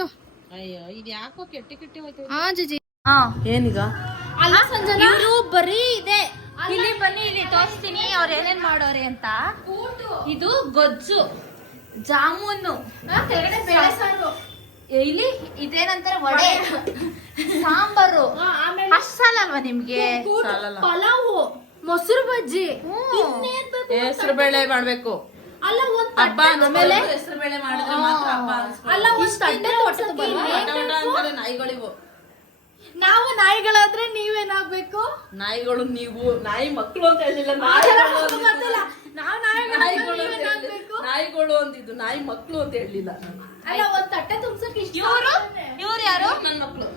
ಇಟ್ಕೋ. ಅಯ್ಯೋ ಇದು ಯಾಕೋ ಕೆಟ್ಟಿ ಹೋಯ್ತು. ಹಾ ಜಿಜಿ. ಏನೀಗ? ಅಲ್ಲ ಸಂಜನಾ, ಇವ್ರು ಬರೀ ಇದೆ. ಇಲ್ಲಿ ಬನ್ನಿ, ಇಲ್ಲಿ ತೋರಿಸ್ತೀನಿ ಅವ್ರು ಏನೇನ್ ಮಾಡೋರೆ ಅಂತ. ಇದು ಗೊಜ್ಜು, ಜಾಮೂನು, ಬೇಳೆ ಸಾರು, ಇಲ್ಲಿ ಇದೇನಂತಾರೆ ವಡೆ, ಸಾಂಬಾರು, ಅಷ್ಟಲ್ವಾ ನಿಮ್ಗೆ? ಪಲಾವು, ಮೊಸರು ಬಜ್ಜಿ, ಹೆಸರು ಬೇಳೆ ಮಾಡ್ಬೇಕು. ಅಲ್ಲ ಹಬ್ಬ ಆಮೇಲೆ ಹೆಸರು ಬೇಳೆ ಮಾಡಿದ್ರೆ ಮಾತ್ರ ಹಬ್ಬ ಅನ್ಸ್ಕೊಳ್ಳಿ. ನಾಯಿಗಳಿವು. ನಾವು ನಾಯಿಗಳಾದ್ರೆ ನೀವೇನಾಗ್ಬೇಕು? ನಾಯಿಗಳು ನೀವು ನಾಯಿ ಮಕ್ಕಳು ಅಂತ ಹೇಳಿಲ್ಲ. ನಾಯಿಗಳು ಅಂದಿದ್ದು, ನಾಯಿ ಮಕ್ಕಳು ಅಂತ ಹೇಳಿಲ್ಲ. ಅಲ್ಲ ಒಂದ್ ತಟ್ಟೆ ತುಂಬ್ಸಕ್ಕೆ ಇವ್ರು ಯಾರು? ನನ್ನ ಮಕ್ಕಳು.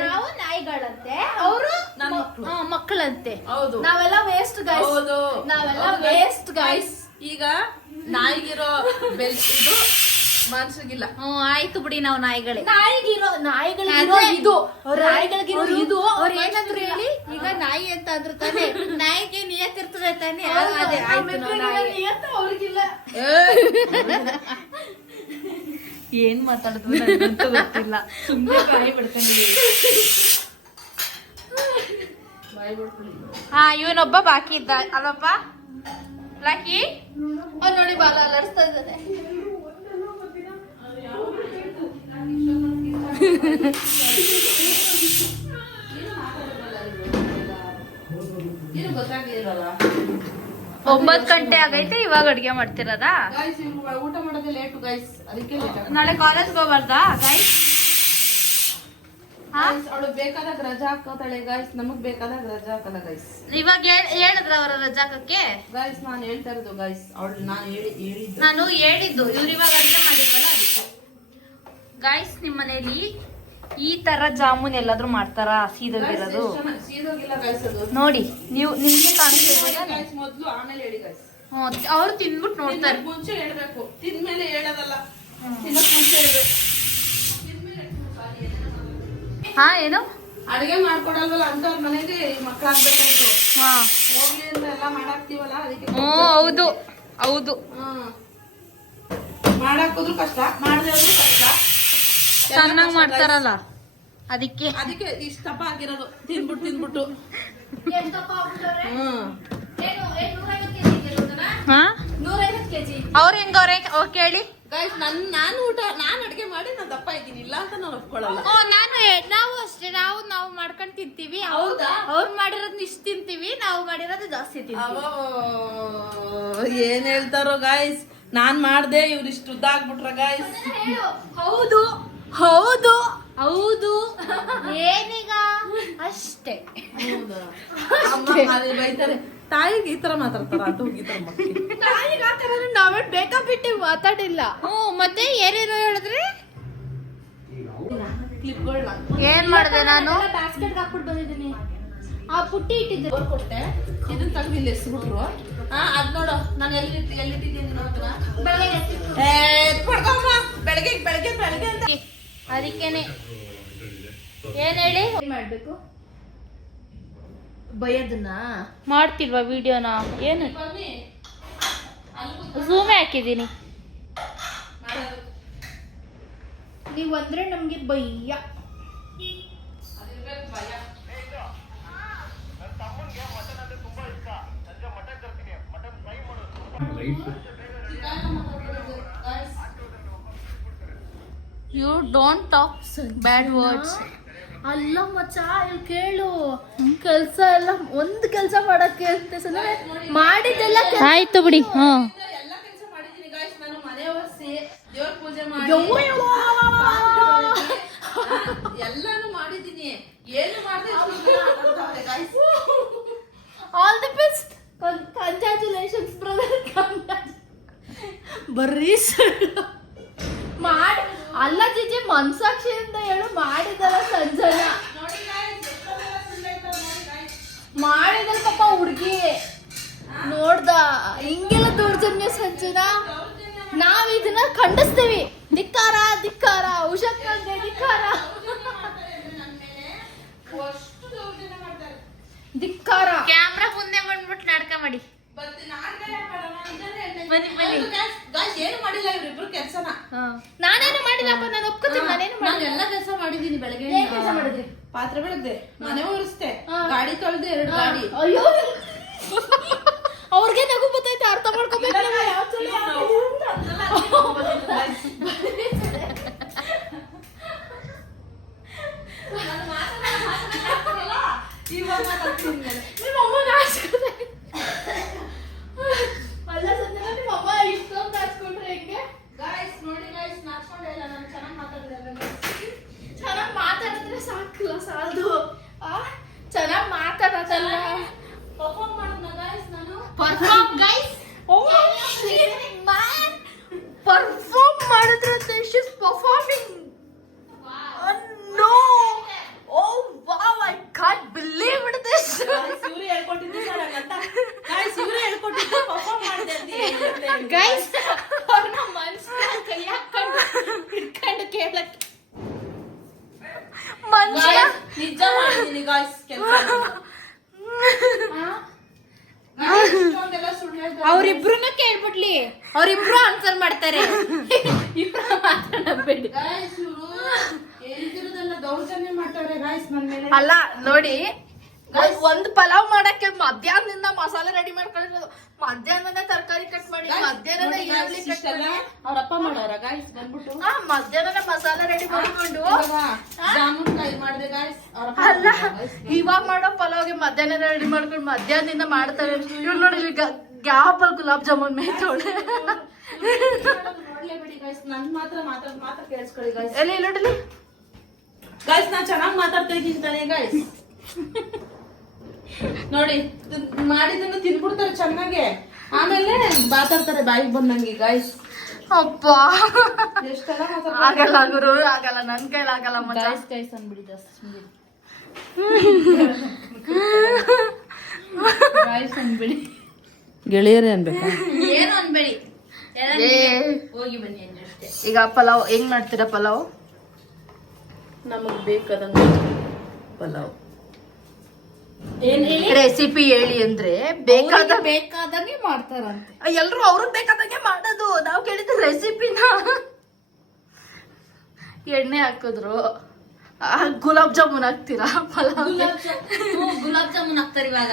ನಾವು ನಾಯಿಗಳಂತೆ, ಅವರು ನನ್ನ ಮಕ್ಕಳು, ಮಕ್ಕಳಂತೆ. ಹೌದು, ನಾವೆಲ್ಲ ವೇಸ್ಟ್ ಗೈಸ್. ಹೌದು, ನಾವೆಲ್ಲ ವೇಸ್ಟ್ ಗೈಸ್. ಈಗ ನಾಯಿಗಿರೋ ಇದು ಮನ್ಸಿಗಿಲ್ಲ. ಆಯ್ತು ಬಿಡಿ, ನಾವು ನಾಯಿಗಳೇ. ನಾಯಿಗಳಿಗಿರೋ ಇದು, ನಾಯಿಗಳಿಗಿರೋ ಇದು. ಅವ್ರು ಏನಂದ್ರು ಹೇಳಿ? ಈಗ ನಾಯಿ ಅಂತ ಅಂದ್ರು ತಾನೆ, ನಾಯಿಗೆ ನಿಯತ್ತಿರ್ತದೆ ತಾನೆ. ಅದೇ ಆಯ್ತು, ಅವ್ರಿಗಿಲ್ಲ. ಏನ್ ಮಾತಾಡಿದ್ರು ನನಗಂತೂ ಗೊತ್ತಿಲ್ಲ, ಸುಮ್ಮನೆ ಬಾಯಿ ಬಿಡ್ಕೊಂಡಿದ್ದೀವಿ. ಇವನೊಬ್ಬ ಬಾಕಿ ಇದ್ದ ಅಲ್ಲಪ್ಪ ಲಾಕಿ. ಅವ್ರು ನೋಡಿ ಬಾಲ ಅಲರ್ಸ್ತಾ ಇದ್ದಾನೆ. ಗೊತ್ತಾಗಿರಲ್ಲ. 9 ಗಂಟೆ ಆಗೈತೆ, ಇವಾಗ ಅಡ್ಗೆ ಮಾಡ್ತಿರೋದಾ? ಊಟ ಮಾಡೋದೇ ಲೇಟು ಗೈಸ್, ಅದಕ್ಕೆ ನಾಳೆ ಕಾಲೇಜ್ಗೆ ಹೋಗ್ಬಾರ್ದಾ ಗೈಸ್? ಅವಳು ಬೇಕಾದಾಗ ರಜಾ ಹಾಕೋತಾಳೆ ಗೈಸ್, ನಮಗ್ ಬೇಕಾದಾಗ ರಜಾ ಹಾಕಲ್ಲ ಗೈಸ್. ಇವಾಗ ಹೇಳಿದ್ರ ಅವರ ರಜಾಕಕ್ಕೆ ಗೈಸ್? ನಾನು ಹೇಳ್ತಾ ಇರೋದು ಗೈಸ್, ಅವಳು ನಾನು ಹೇಳಿದ್ದು ಇವ್ರು ಇವಾಗ ಅಡ್ಗೆ ಮಾಡಿದ್ವಲ್ಲ ಅದಕ್ಕೆ. ಗೈಸ್, ನಿಮ್ ಮನೇಲಿ ಈ ತರ ಜಾಮೂನ್ ಎಲ್ಲಾದ್ರೂ ಮಾಡ್ತಾರಾ? ಸೀದೋಗಿರೋದು ಸೀದೋಗಿಲ್ಲ ಗೈಸ್, ಅದು ನೋಡಿ ನಿಮ್ಗೆ ಮೊದ್ಲು ಆಮೇಲೆ ಹೇಳಿ ಗೈಸ್. ಅವ್ರು ತಿನ್ಬಿಟ್ಟು ನೋಡ್ತಾರೆ. ಮುಂಚೆ ಹೇಳ್ಬೇಕು, ತಿಂದ್ಮೇಲೆ ಹೇಳೋದಲ್ಲ, ತಿನ್ನಕ್ ಮುಂಚೆ ಹೇಳ್ಬೇಕು. ಏನು ಅಡಿಗೆ ಮಾಡ್ಕೊಡಲ್ವಲ್ಲ ಅಂತವ್ರ ಮನೆಗೆ ಮಕ್ಳಾಗ್ಬೇಕಾಯ್ತು. ಹೋಗ್ಲಿ ಅಂತ ಎಲ್ಲ ಮಾಡಾಕ್ತಿವಲ್ಲ, ಅದಕ್ಕೆ. ಹೌದು ಹೌದು, ಮಾಡಾಕೋದ್ರು ಕಷ್ಟ, ಮಾಡದೆ ಹೋದ್ರು ಕಷ್ಟ. ಚೆನ್ನಾಗ್ ಮಾಡ್ತಾರಲ್ಲ ಅದಕ್ಕೆ ಇಷ್ಟ ದಪ್ಪ ಆಗಿರೋದು, ತಿನ್ಬಿಟ್ಟು. ಅವ್ರ ಹೆಂಗವ್ರೆ ಕೇಳಿ ಗೈಸ್. ನಾನು ಅಡಿಗೆ ಮಾಡಿ ನಾನು ದಪ್ಪ ಇದ್ದೀನಿ, ಇಲ್ಲ ಅಂತ ನಾನು ಒಪ್ಕೊಳ್ಳಲ್ಲ. ನಾವು ಅಷ್ಟೇ, ನಾವು ಮಾಡ್ಕೊಂಡ್ ತಿಂತೀವಿ. ಅವ್ರು ಮಾಡಿರೋದ್ ಇಷ್ಟ ತಿಂತೀವಿ, ನಾವು ಮಾಡಿರೋದು ಜಾಸ್ತಿ ತಿಂತೀವಿ. ಏನ್ ಹೇಳ್ತಾರೋ ಗೈಸ್, ನಾನ್ ಮಾಡ್ದೆ ಇವ್ರು ಇಷ್ಟು ಉದ್ದ ಆಗ್ಬಿಟ್ರ ಗೈಸ್. ಹೌದು ಹೌದು ಹೌದು, ಏನೀಗ ಅಷ್ಟೇ. ಬೈತಾರೆ ತಾಯಿಗೆ ಈ ತರ ಮಾತಾಡ್ತಾರ, ಅದು ಈ ತರ ತಾಯಿಗೆ ಆ ತರ ನಾವೇ ಬೇಕಾಬಿಟ್ಟು ಮಾತಾಡಿಲ್ಲ. ಮತ್ತೆ ಏನೇನು ಹೇಳಿದ್ರಿ? ಏನ್ ಮಾಡಿದೆ ನಾನು? ಬ್ಯಾಸ್ಕೆಟ್ ಹಾಕ್ಬಿಟ್ಟು ಬಂದಿದ್ದೀನಿ. ಆ ಪುಟ್ಟಿ ಇಟ್ಟಿದ್ದೆ, ಕೊಟ್ಟೆ, ಇದನ್ನ ತೆಗ್ದು ಇಲ್ಲಿ ಎಸ್ಬಿಟ್ರು. ಅದ್ ನೋಡು, ನಾನು ಎಲ್ಲಿಟ್ಟಿದ್ದೀನಿ ಬೆಳಗ್ಗೆ ಅಂತ. ಅದಕ್ಕೇನೆ ಏನ್ ಹೇಳಿ ಮಾಡ್ಬೇಕು? ಬೈಯೋದನ್ನ ಮಾಡ್ತಿಲ್ವಾ ವಿಡಿಯೋನ? ಏನು ಝೂಮೇ ಹಾಕಿದ್ದೀನಿ. ನೀವು ಅಂದ್ರೆ ನಮ್ಗೆ ಭಯ. You don't talk bad words. ಅಲ್ಲ ಮಚ್ಚ, ಇಲ್ಲಿ ಕೇಳು, ಕೆಲ್ಸ ಎಲ್ಲ ಒಂದ್ ಕೆಲ್ಸ ಮಾಡಕ್ಕೆ ಅಂತ ಮಾಡಿದ್ದೆಲ್ಲ ಆಯ್ತು ಬಿಡಿ. ಎಲ್ಲ ಕೆಲಸ ಮಾಡಿದೀನಿ ಗೈಸ್, ನಾನು ಮನೆ ಒರೆಸಿ ದೇವ್ರ ಪೂಜೆ ಮಾಡಿ ಎಲ್ಲಾನು ಮಾಡಿದೀನಿ. ಏನು ಮಾಡಿದೆ? All the best, congratulations brother. ಬರ್ರೀ ಮಾಡಿ ಅಲ್ಲ ಜಿಜಿ, ಮನ್ಸಾಕ್ಷಿಯಿಂದ ಹೇಳು, ಮಾಡಿದಲ್ಲ ಸಂಜನಾ, ಮಾಡಿದಲ್ಲ ಪಾಪ ಹುಡ್ಗಿ. ನೋಡ್ದ ಹಿಂಗೆಲ್ಲ ದೌರ್ಜನ್ಯ ಸಂಜನಾ, ನಾವ್ ಇದನ್ನ ಖಂಡಿಸ್ತೀವಿ. ಧಿಕ್ಕಾರ ಧಿಕ್ಕಾರ, ಉಷಕ್ಕಂಗೆ ಧಿಕ್ಕಾರ ಧಿಕ್ಕಾರ. ಕ್ಯಾಮ್ರಾ ಮುಂದೆ ಬಂದ್ಬಿಟ್ಟು ನಾಟಕ ಮಾಡಿ. ಏನು ಮಾಡಿಲ್ಲ ಇವ್ರಿಬ್ರು ಕೆಲ್ಸನ. ನಾನೇನು ಮಾಡಿಲ್ಲಪ್ಪ, ನಾನು ಒಪ್ಕೋತೀನಿ. ನಾನೇನು ನಾನು ಎಲ್ಲ ಕೆಲಸ ಮಾಡಿದೀನಿ ಬೆಳಗ್ಗೆ. ಏನ್ ಕೆಲಸ ಮಾಡಿದ್ರಿ? ಪಾತ್ರೆ ಬೆಳಗ್ದೆ, ಮನೆ ಒರೆಸ್ದೆ, ಗಾಡಿ ತೊಳ್ದೆ, 2 ಗಾಡಿ. ಅಯ್ಯೋ ಅವ್ರಿಗೆ ನಗು ಬರ್ತೈತೆ, ಅರ್ಥ ಮಾಡ್ಕೋಬೇಕು. ಚೆನ್ನಾಗಿ ಮಾತಾಡಿದ್ರೆ ಸಾಕಲ್ಲ, ಸಾಲದು. ಚೆನ್ನಾಗಿ ಮಾತಾಡೋದಲ್ಲ, ಪರ್ಫಾರ್ಮ್ ಮಾಡೋಣ ಗೈಸ್. ನಾನು ಪರ್ಫಾರ್ಮ್ ಗೈಸ್. ಪರ್ಫಾರ್ಮ್ ಮಾಡಿದ್ರೆ she is performing. No, oh wow, I can't believe it this. ಇವ್ರು ಹೇಳ್ಕೊಟ್ಟಿದ್ದು ಸರ್ ಅಂತ. ಗೈಸ್ ಇವ್ರು ಹೇಳ್ಕೊಟ್ಟಿದ್ದು ಪರ್ಫಾರ್ಮ್ ಮಾಡಿದೆ ಅಂತ. ಗೈಸ್ ಅವ್ರನ್ನ ಮನ್ಸಿನ ಕೈ ಹಾಕೊಂಡು ಹಿಡ್ಕೊಂಡು ಕೇಳಕ್ಕೆ ಮನುಷ್ಯ ನಿಜ ಮಾಡಿದೀನಿ ಗೈಸ್ ಕೆಲಸ. ಅವ್ರಿಬ್ರನ್ನ ಕೇಳ್ಬಿಡ್ಲಿ, ಅವ್ರಿಬ್ರು ಆನ್ಸರ್ ಮಾಡ್ತಾರೆ. ಇಬ್ರು ಮಾತಾಡಬೇಡಿ ಗೈಸ್. ಇವ್ರು ಹೇಳ್ತಿರೋದೆಲ್ಲ ದೌರ್ಜನ್ಯ ಮಾಡ್ತಾರೆ ಗೈಸ್ ನನ್ನ ಮೇಲೆ. ಅಲ್ಲ ನೋಡಿ, ಒಂದ್ ಪಲಾವ್ ಮಾಡಕ್ಕೆ ಮಧ್ಯಾಹ್ನದಿಂದ ಮಸಾಲೆ ರೆಡಿ ಮಾಡ್ಕೊಂಡಿರೋದು, ಮಧ್ಯಾಹ್ನನೇ ತರಕಾರಿ ಕಟ್ ಮಾಡಿ, ಮಧ್ಯಾಹ್ನನೇ ಈರುಳ್ಳಿ ಕಟ್ ಮಾಡಿ, ಅವ್ರ ಅಪ್ಪ ಮಾಡೋರ ಗೈಸ್ ಬಂದ್ಬಿಟ್ಟು. ಮಧ್ಯಾಹ್ನನೇ ಮಸಾಲೆ ರೆಡಿ ಮಾಡ್ಕೊಂಡು ಜಾಮೂನ್ ಕಾಯಿ ಮಾಡಿದೆ ಗೈಸ್. ಅಲ್ಲ, ಇವಾಗ ಮಾಡೋ ಪಲಾವ್ಗೆ ಮಧ್ಯಾಹ್ನ ರೆಡಿ ಮಾಡ್ಕೊಂಡು ಮಧ್ಯಾಹ್ನದಿಂದ ಮಾಡ್ತಾರೆ. ಇವ್ರು ನೋಡಿ, ಗ್ಯಾಪ್ ಅಲ್ಲಿ ಗುಲಾಬ್ ಜಾಮೂನ್ ಮೇಯ್ತೋಳೆ. ನೋಡ್ಲೇಬೇಡಿ ಗೈಸ್, ನನ್ ಮಾತ್ರ ಕೇಳಿಸ್ಕೊಳ್ಳಿ ಗೈಸ್. ಎಲ್ಲಿ ನೋಡಲಿ ಗೈಸ್, ನಾನ್ ಚೆನ್ನಾಗಿ ಮಾತಾಡ್ತಾ ಇದ್ದೀನಿ ತಾನೇ ಗೈಸ್. ನೋಡಿ, ಮಾಡಿದ್ದನ್ನು ತಿನ್ಬಿಡ್ತಾರೆ ಚೆನ್ನಾಗೆ, ಆಮೇಲೆ ಮಾತಾಡ್ತಾರೆ ಬಾಯಿಗೆ ಬಂದಂಗೆ ಗೈಸ್. ಅಪ್ಪ ಎಷ್ಟೆಲ್ಲ ಆಗಲ್ಲ ಗುರು, ಆಗಲ್ಲ, ನನ್ ಕೈಲಿ ಆಗಲ್ಲ. ಗೈಸ್ ಗೈಸ್ ಅನ್ಬಿಡಿ ಗೈಸ್ ಅನ್ಬಿಡಿ, ಗೆಳೆಯರೇ ಅನ್ಬೇಕಾ? ಏನು ಅನ್ಬೇಡಿ, ಹೋಗಿ ಬನ್ನಿ ಅಷ್ಟೇ. ಈಗ ಪಲಾವ್ ಹೆಂಗ್ ಮಾಡ್ತೀರಾ? ಪಲಾವ್ ನಮಗ್ ಬೇಕಾದಂಗೆ ಪಲಾವ್ ರೆಸಿಪಿ ಹೇಳಿ ಅಂದ್ರೆ ಬೇಕಾದಂಗೆ ಮಾಡ್ತಾರಂತೆ. ಎಲ್ರು ಅವ್ರಿಗೆ ಬೇಕಾದಂಗೆ ಮಾಡೋದು. ನಾವ್ ಕೇಳಿದ ರೆಸಿಪಿನ ಎಣ್ಣೆ ಹಾಕಿದ್ರು, ಗುಲಾಬ್ ಜಾಮೂನ್ ಹಾಕ್ತೀರಾ ಪಲಾವ್? ಗುಲಾಬ್ ಜಾಮೂನ್ ಹಾಕ್ತಾರೆ ಇವಾಗ.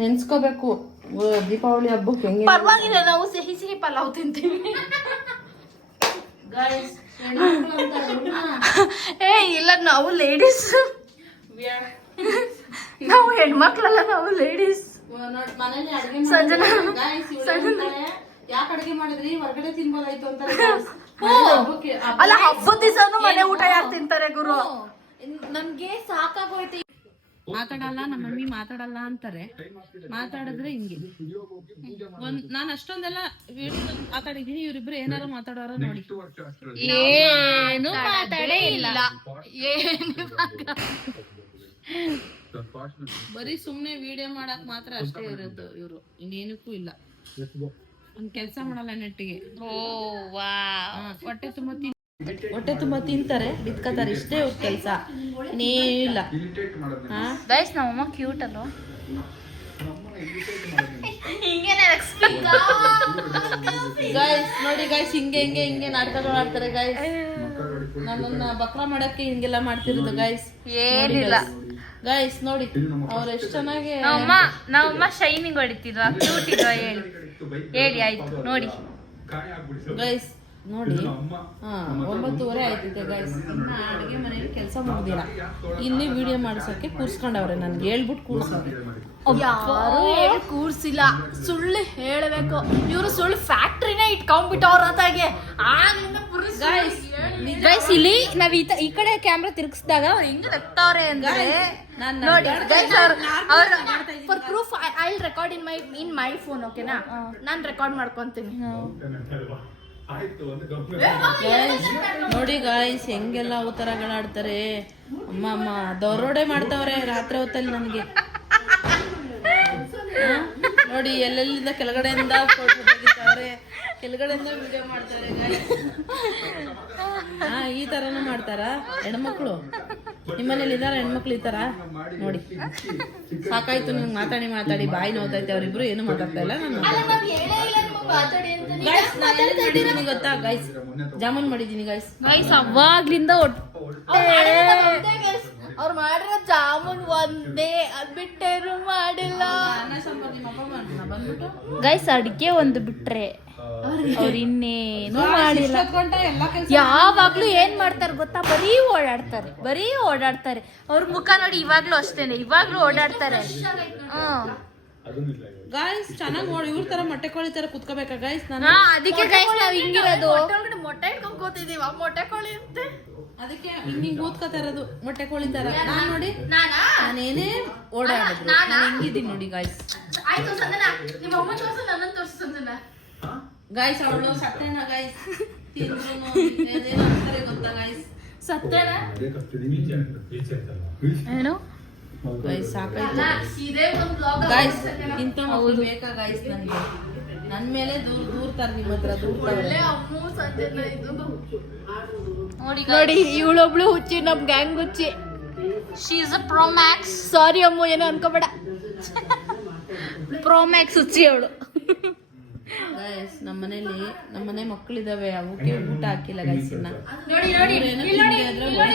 ನೆನ್ಸ್ಕೋಬೇಕು ದೀಪಾವಳಿ ಹಬ್ಬಕ್ಕೆ ಹೆಂಗೆ. ಪರವಾಗಿಲ್ಲ, ನಾವು ಸಿಹಿ ಸಿಹಿ ಪಲಾವ್ ತಿಂತೀವಿ. ಏ ಇಲ್ಲ, ನಾವು ಲೇಡೀಸ್, ನಾವು ಹೆಣ್ಮಕ್ಳಲ್ಲ, ನಾವು ಲೇಡೀಸ್. ಮನೇಲಿ ಅಡಿಗೆ ಸಂಜನಾ ಯಾಕೆ ಅಡಿಗೆ ಮಾಡಿದ್ರಿ, ಹೊರಗಡೆ ತಿನ್ಬೋದಾಯ್ತು ಅಂತ. ಅಲ್ಲ, ಹಬ್ಬದ ದಿವಸನು ಮನೆ ಊಟ ಯಾರು ತಿಂತಾರೆ ಗುರು? ನಮ್ಗೆ ಸಾಕಾಗೋಯ್ತು. ಮಾತಾಡಲ್ಲ, ನಮ್ಮ ಮಮ್ಮಿ ಮಾತಾಡಲ್ಲ ಅಂತಾರೆ. ಮಾತಾಡಿದ್ರೆ ಹಿಂಗೆ ನಾನು ಅಷ್ಟೊಂದೆಲ್ಲ ಮಾತಾಡಿದೀನಿ. ಇವ್ರಿಬ್ರು ಏನಾರು ಮಾತಾಡೋರ ನೋಡಿ. ಏನು ಮಾತಾಡೇ ಇಲ್ಲ, ಬರೀ ಸುಮ್ನೆ ವಿಡಿಯೋ ಮಾಡಕ್ ಮಾತ್ರ ಅಷ್ಟೇ ಇರೋದು ಇವ್ರು, ಇನ್ನೇನಕ್ಕೂ ಇಲ್ಲ. ಒಂದ್ ಕೆಲ್ಸ ಮಾಡಲ್ಲ ನೆಟ್ಟಿಗೆ. ಹೊಟ್ಟೆ ತುಂಬಾ ತಿಂತಾರೆ, ಬಿತ್ಕತಾರೆ, ಇಷ್ಟೇ ಅವ್ರ ಕೆಲ್ಸ, ಇನ್ನೇನಿಲ್ಲ. ಗೈಸ್, ನಮ್ಮಮ್ಮ ಕ್ಯೂಟ್ ಅಲ್ವಾ? ಗೈಸ್ ನೋಡಿ ಗೈಸ್, ಹಿಂಗೆ ನಾಟಕಗಳು ಆಡ್ತಾರೆ ಗೈಸ್. ನನ್ನನ್ನ ಬಕ್ರ ಮಾಡಕ್ಕೆ ಹಿಂಗೆಲ್ಲ ಮಾಡ್ತಿರೋದು ಗೈಸ್. ಏನಿಲ್ಲ ಗೈಸ್ ನೋಡಿ, ಅವ್ರು ಎಷ್ಟು ಚೆನ್ನಾಗಿ. ನಮ್ಮಮ್ಮ ಶೈನಿಂಗ್ ಹೊಡಿತಿದ್ವಾ, ಕ್ಯೂಟ್ ಇದ್ವಾ? ಹೇಳಿ ಆಯ್ತು ನೋಡಿ ಗೈಸ್. ನೋಡಿ 9:30 ಆಯ್ತಿದೆ ಗೈಸ್. ಅಡುಗೆ ಮನೆಯಲ್ಲಿ ಕೆಲಸ ಮುಗ್ದಿಲ್ಲ, ಇಲ್ಲಿ ವಿಡಿಯೋ ಮಾಡಿಸೋಕೆ ಕೂರ್ಸ್ಕೊಂಡವ್ರೆ. ನನ್ಗೆ ಹೇಳ್ಬಿಟ್ಟು ಕೂರ್ಸೋಕೆ ಯಾರು ಹೇಳಿ ಕೂರ್ಸಿಲ್ಲ, ಸುಳ್ಳು ಹೇಳಬೇಕು. ಇವರು ಸುಳ್ಳು ಫ್ಯಾಕ್ಟ್ರಿನೇ ಇಟ್ಕೊಂಡ್ಬಿಟ್ಟವ್ರ ಅದಾಗೆ. ಗೈಸ್, ಇಲ್ಲಿ ನಾವ್ ಈ ಕಡೆ ಕ್ಯಾಮ್ರಾ ತಿರುಗಿಸಿದಾಗ ಅವ್ರು ಹಿಂಗ ನಗ್ತಾವ್ರೆ ಅಂದ್ರೆ ನೋಡಿ. For proof I will record in my phone, ಓಕೆನಾ? ನಾನ್ ರೆಕಾರ್ಡ್ ಮಾಡ್ಕೊಂತೀನಿ. ನೋಡಿ ಗಾಯ್ಸ್, ಹೆಂಗೆಲ್ಲ ಅವತಾರಗಳಾಡ್ತಾರೆ. ಅಮ್ಮ ದರೋಡೆ ಮಾಡ್ತಾವ್ರೆ ರಾತ್ರಿ ಹೊತ್ತಲ್ಲಿ ನನಗೆ. ನೋಡಿ, ಎಲ್ಲೆಲ್ಲಿಂದ ಕೆಳಗಡೆಯಿಂದ ಫೋಟೋ ತೆಗಿತಾವ್ರೆ, ಕೆಳಗಡೆಯಿಂದ ವಿಡಿಯೋ ಮಾಡ್ತಾರೆ ಗಾಯ್ಸ್. ಈ ತರನು ಮಾಡ್ತಾರ ಹೆಣ್ಮಕ್ಳು? ನಿಮ್ಮನೇಲಿ ಇದಾರ ಹೆಣ್ಮಕ್ಳು ಈ ತರ ನೋಡಿ. ಸಾಕಾಯ್ತು ನಂಗೆ ಮಾತಾಡಿ ಮಾತಾಡಿ ಬಾಯಿ ನೋತೈತೆ. ಅವ್ರಿಬ್ರು ಏನು ಮಾತಾಡ್ತಾ ಇಲ್ಲ. ನಾನು ಮಾಡಿದೀನಿ ಗೊತ್ತಾ ಗೈಸ್, ಜಾಮೂನ್ ಮಾಡಿದೀನಿ ಗೈಸ್. ಅವಾಗ್ಲಿಂದ ಅವ್ರು ಮಾಡಿರೋ ಜಾಮೂನ್ ಒಂದೇ ಬಿಟ್ಟೇನು ಮಾಡಿಲ್ಲ ಗೈಸ್. ಅಡ್ಗೆ ಒಂದು ಬಿಟ್ರೆ ಅವ್ರು ಇನ್ನೇನು ಮಾಡಿಲ್ಲ. ಯಾವಾಗ್ಲೂ ಏನ್ ಮಾಡ್ತಾರೆ ಗೊತ್ತಾ, ಬರೀ ಓಡಾಡ್ತಾರೆ. ಅವ್ರ ಮುಖ ನೋಡಿ ಇವಾಗ್ಲೂ ಅಷ್ಟೇನೆ, ಇವಾಗ್ಲೂ ಓಡಾಡ್ತಾರೆ. ಗೈಸ್ ಚೆನ್ನಾಗಿ ನೋಡಿ, ಇವ್ರ ತರ ಮೊಟ್ಟೆ ಕೋಳಿ ತರ ಕುತ್ಕೋಬೇಕಾ ಗೈಸ್? ನಾನು ಅದಕ್ಕೆ ಗೈಸ್ ನಾವ್ ಹಿಂಗಿರೋದು. ಮೊಟ್ಟೆ ಇಟ್ಕೊಂಡ್ ಕೂತಿದೀವಿ, ಮೊಟ್ಟೆ ಕೋಳಿ ಅಂತೆ. ಅದಕ್ಕೆ ಹಿಂಗ್ ಕೂತ್ಕೋತಾ ಇರೋದು ಮೊಟ್ಟೆ ಕೋಳಿ ತರ. ನಾನ್ ನೋಡಿ ನಾನೇನೇ ಓಡಾಡಿದ್ರು ನಾನು ಹೆಂಗಿದ್ದೀನಿ ನೋಡಿ ಗೈಸ್. ಗೈಸ್ ಅವಳು ಸತ್ತೇನ ಗೈಸ್, ತಿಂದ್ರು ಗೊತ್ತಾ ಗೈಸ್? ಸತ್ತೇನ ಏನು ಗೈಸ್? ಸಾಕಾಯ್ತು ಗೈಸ್. ಇಂಥ ಮಕ್ಕಳು ಬೇಕಾ ಗೈಸ್ ನನ್ಗೆ? ನನ್ ಮೇಲೆ ದೂರ್ತಾರೆ ನಿಮ್ಮ ಹತ್ರ, ದೂರ್ತಾರೆ. ನೋಡಿ ಇವಳೊಬ್ಳು ಹುಚ್ಚಿ, ನಮ್ ಗ್ಯಾಂಗ್ ಹುಚ್ಚಿ. She is a pro max. Sorry Ammu, ಏನೋ ಅನ್ಕೋಬೇಡ. ಪ್ರೋ ಮ್ಯಾಕ್ಸ್ ಹುಚ್ಚಿ ಅವಳು. ಗೈಸ್ ನಮ್ಮನೆ ಮಕ್ಕಳಿದಾವೆ, ಅವಕ್ಕೆ ಊಟ ಹಾಕಿಲ್ಲ ಗೈಸ್.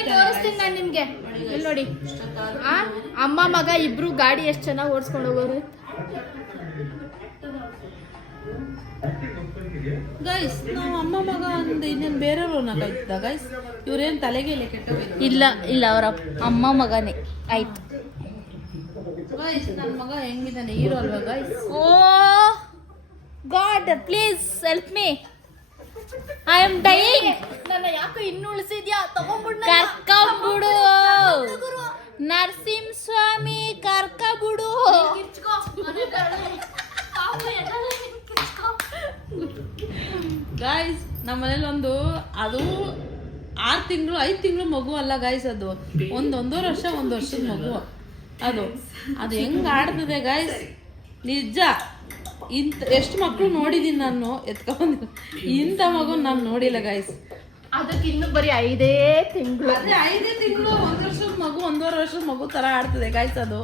ತೋರಿಸ್ತೀನಿ ನಾನು ನಿಮ್ಗೆ. ಇಲ್ಲಿ ನೋಡಿ, ಅಮ್ಮ ಮಗ ಇಬ್ರು ಗಾಡಿ ಎಷ್ಟು ಚೆನ್ನಾಗಿ ಓಡಿಸ್ಕೊಂಡು ಹೋಗೋರು ಗೈಸ್. ನಾವು ಅಮ್ಮ ಮಗ ಅಂದ್ ಇನ್ನೇನು ಬೇರೆಯವ್ರು ಅನ್ನಕಾಯ್ತದ ಗೈಸ್? ಇವ್ರೇನ್ ತಲೆಗೆ ಕೆಟ್ಟ? ಇಲ್ಲ ಅವ್ರ ಅಮ್ಮ ಮಗನೇ ಆಯ್ತು ಗೈಸ್. ನನ್ನ ಮಗ ಹೆಂಗಿದ್ದಾನೆ, ಹೀರೋ ಅಲ್ವಾ guys? Oh god please help me, I am dying. ನನ್ನ ಯಾಕೆ ಇನ್ನು ಉಳಿಸಿದ್ಯಾ? ಕರ್ಕೊಂಬಿಡು ನರಸಿಂಹ ಸ್ವಾಮಿ, ಕರ್ಕೊಂಬಿಡು. ಗೈಸ್ ನಮ್ಮ ಮನೇಲಿ ಒಂದು ಅದು 6 ತಿಂಗಳು 5 ತಿಂಗಳು ಮಗು ಅಲ್ಲ ಗೈಸ್, ಅದು ಒಂದೂವರೆ ವರ್ಷ 1 ವರ್ಷದ ಮಗು. ಅದು ಹೆಂಗ್ ಆಡ್ತದೆ ಗೈಸ್, ನಿಜ. ಎಷ್ಟು ಮಕ್ಕಳು ನೋಡಿದೀನಿ ನಾನು ಎತ್ಕೊಂಡು, ಇಂಥ ಮಗು ನಾನು ನೋಡಿಲ್ಲ ಗೈಸ್. ಅದಕ್ಕೆ ಇನ್ನು ಬರೀ 5 ತಿಂಗಳು 1 ವರ್ಷದ ಮಗು 1.5 ವರ್ಷದ ಮಗು ತರ ಆಡ್ತದೆ ಗೈಸ್. ಅದು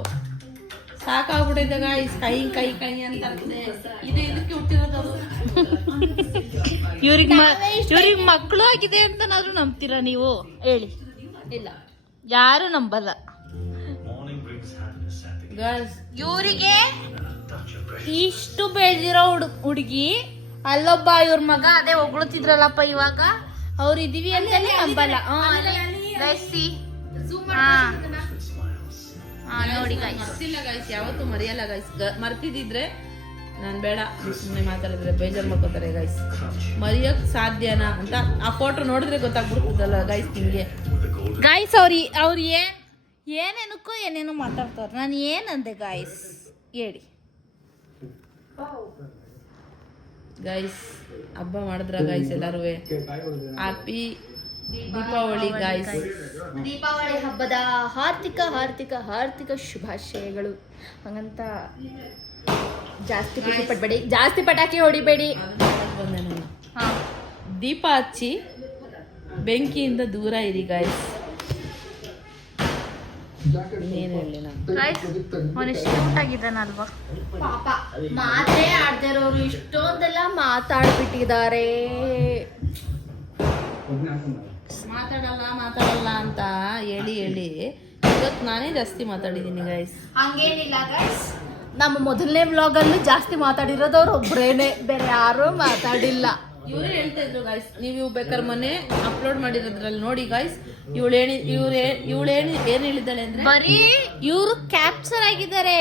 ಸಾಕಾಗ್ಬಿಟ್ಟಿದೆ ಗೈಸ್. ಕೈ ಅಂತ ಇದೆ, ಇದಕ್ಕೆ ಹುಟ್ಟಿರೋದು ಅದು. ಇವ್ರಿಗೆ ಮಕ್ಕಳು ಆಗಿದೆ ಅಂತನಾದ್ರೂ ನಂಬ್ತೀರಾ ನೀವು? ಹೇಳಿ. ಇಲ್ಲ, ಯಾರು ನಂಬಲ್ಲ ಗೈಸ್. ಇವರಿಗೆ ಇಷ್ಟು ಬೆಳೆದಿರೋ ಹುಡುಗಿ ಅಲ್ಲೊಬ್ಬ ಇವ್ರ ಮಗ ಅದೇ ಹೊಗಳುತ್ತಿದ್ರಲ್ಲಪ್ಪ, ಇವಾಗ ಅವ್ರು ಇದೀವಿ ಅಂತಾನೆ ನಂಬಲ್ಲ. ನೋಡಿ ಮರ್ತಿಲ್ಲ ಗೈಸ್, ಯಾವತ್ತೂ ಮರೆಯಲ್ಲ ಗೈಸ್. ಮರ್ತಿದ್ರೆ ನಾನು ಬೇಡ ಸುಮ್ಮನೆ ಮಾತಾಡಿದ್ರೆ ಬೇಜಾರು ಮಾಡ್ಕೋತಾರೆ ಗೈಸ್. ಮರೆಯೋಕ್ ಸಾಧ್ಯನಾ ಅಂತ ಆ ಫೋಟೋ ನೋಡಿದ್ರೆ ಗೊತ್ತಾಗ್ಬಿಡ್ತದಲ್ಲ ಗೈಸ್ ನಿಮ್ಗೆ. ಗೈಸ್ ಅವ್ರು ಏನೇನಕ್ಕೂ ಏನೇನು ಮಾತಾಡ್ತಾರೆ. ನಾನು ಏನಂದೆ ಗೈಸ್ ಹೇಳಿ ಗೈಸ್? ಹಬ್ಬ ಮಾಡಿದ್ರ ಗೈಸ್ ಎಲ್ಲರೂ? Happy Deepavali guys. ದೀಪಾವಳಿ ಹಬ್ಬದ ಹಾರ್ದಿಕ ಶುಭಾಶಯಗಳು. ಹಂಗಂತ ಜಾಸ್ತಿ ಖುಷಿ ಪಡ್ಬೇಡಿ, ಜಾಸ್ತಿ ಪಟಾಕಿ ಹೊಡಿಬೇಡಿ. ದೀಪ ಹಚ್ಚಿ ಬೆಂಕಿಯಿಂದ ದೂರ ಇರಿ ಗೈಸ್. ಏನ್ ಹೇಳಿ ನಾನು ಕ್ಯೂಟ್ ಆಗಿದ್ದಾನಲ್ವಾ ಪಾಪ. ಮಾತೇ ಆಡ್ದೇ ಇರೋರು ಇಷ್ಟೊಂದೆಲ್ಲ ಮಾತಾಡ್ಬಿಟ್ಟಿದ್ದಾರೆ. ಮಾತಾಡಲ್ಲ ಅಂತ ಹೇಳಿ ಇವತ್ತು ನಾನೇ ಜಾಸ್ತಿ ಮಾತಾಡಿದ್ದೀನಿ ಗೈಸ್. ಹಂಗೇನಿಲ್ಲ ಗೈಸ್, ನಮ್ಮ ಮೊದಲನೇ ವ್ಲಾಗಲ್ಲೂ ಜಾಸ್ತಿ ಮಾತಾಡಿರೋದವ್ರು ಒಬ್ರೇನೆ, ಬೇರೆ ಯಾರು ಮಾತಾಡಿಲ್ಲ. ಇವರೇ ಹೇಳ್ತಾ ಇದ್ರು ಗೈಸ್, ನೀವು ಬೇಕಾದ್ರೆ ಮೊನ್ನೆ ಅಪ್ಲೋಡ್ ಮಾಡಿರೋದ್ರಲ್ಲಿ ನೋಡಿ ಗೈಸ್. ಇವಳೇನು ಏನ್ ಹೇಳಿದ್ದಾಳೆ ಅಂದ್ರೆ, ಬರೀ ಇವರು ಕ್ಯಾಪ್ಚರ್ ಆಗಿದ್ದಾರೆ,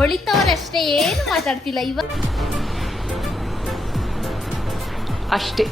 ಒಳಿತವ್ರಷ್ಟೇ, ಏನು ಮಾತಾಡ್ತಿಲ್ಲ ಇವಾಗ ಅಷ್ಟೇ.